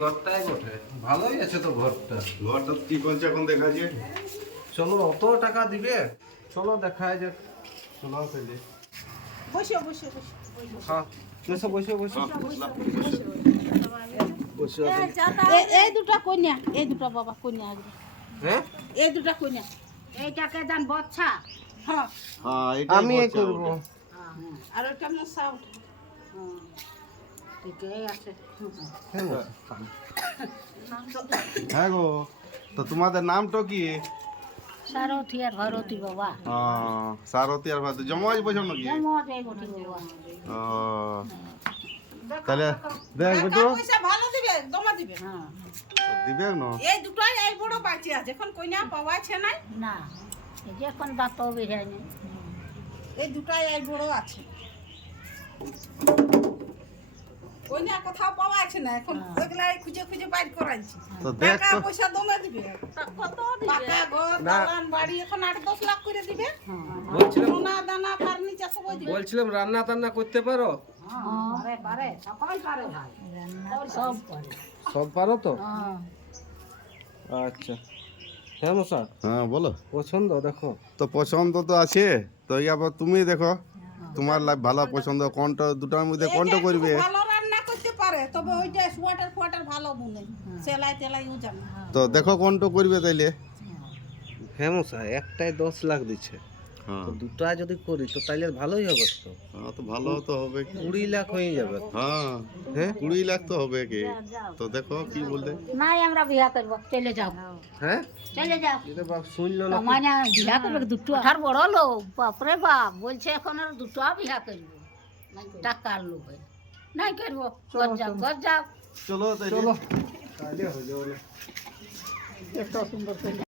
ঘরটাই বটে, ভালোই আছে তো ঘরটা। ঘরটা কি করছে এখন দেখা যায়। চলো, অত টাকা দিবে, চলো দেখায় যাক। চলো তাহলে। বসো বসো বসো হ্যাঁ, বসো বসো বসো বসো। এই দুটা কন্যা, এই দুটা বাবা কন্যা আসবে। হ্যাঁ, এই দুটা কন্যা, এইটাকে দেন বচ্চা। হ্যাঁ হ্যাঁ এটাই আমি বলছে করবো। ওটা। আর ওইটা মশা উঠে। ঠিকই আছে। হ্যাঁ গো, তো তোমাদের নামটা কি? সারথি আর ভরতী বাবা। সারথী আর ভাত জমাই বসো নাকি? মজাই বটি বাবা। তাহলে দেখ বেটু পয়সা ভালো দিবে, জমা দিবে। হ্যাঁ দিবে না। এই দুটাই এই বড় বাঁচি আছে, এখন কইনা পাওয়াছে নাই না, এই যে এখন দাঁত বেরায়নি, এই দুটাই এই বড় আছে। কইনা কোথাও পাওয়া আছে না, এখন ওইগুলাই খুঁজে খুঁজে বাইর করাইছি। তো দেখ টাকা তো। পয়সা দমে দিবে, কত দিবে? টাকা ঘর না। দালান বাড়ি এখন 8-10 লাখ করে দিবে। বলছিলাম সোনা দানা ফার্নিচার সব দিবে। বলছিলাম রান্না টান্না করতে পারো? পারে পারে, সবাই পারে ভাই, সব পারে। সব পারো তো? হ্যাঁ আচ্ছা, হ্যাঁ মশা, হ্যাঁ বলো। পছন্দ দেখো। তো পছন্দ তো আছে, তো এবার তুমি দেখো তোমার ভালো পছন্দ কোনটা, দুটার মধ্যে কোনটা করবে। ভালো রান্না করতে পারে, তবে ওইটা সোয়াটার ফোয়াটার ভালো বুনে, সেলাই টেলাইও জানে। তো দেখো কোনটা করবে তাইলে। হ্যাঁ মশা, একটাই 10 লাখ দিচ্ছে, হ্যাঁ তো দুটা যদি করি তো তাইলে ভালোই হবে তো। তো ভালো তো হবে কি। 20 লাখ হয়ে যাবে। হ্যাঁ হ্যাঁ 20 লাখ তো হবে কি। তো দেখো কি বলতে। নাই আমরা বিয়া করব, চলে যাও হ্যাঁ, চলে যাও। এটা বাপ শুনলো না। মানে বিয়া করবে দুটো, আর বড় লোক, বাপরে বাপ, বলছে এখন আর দুটো বিয়া করব, টাকার লোভে নাই করব। ঘর যাও ঘর যাও। চলো তাইলে। চলো, তাইলে হয়ে যাবে। এত সুন্দর করে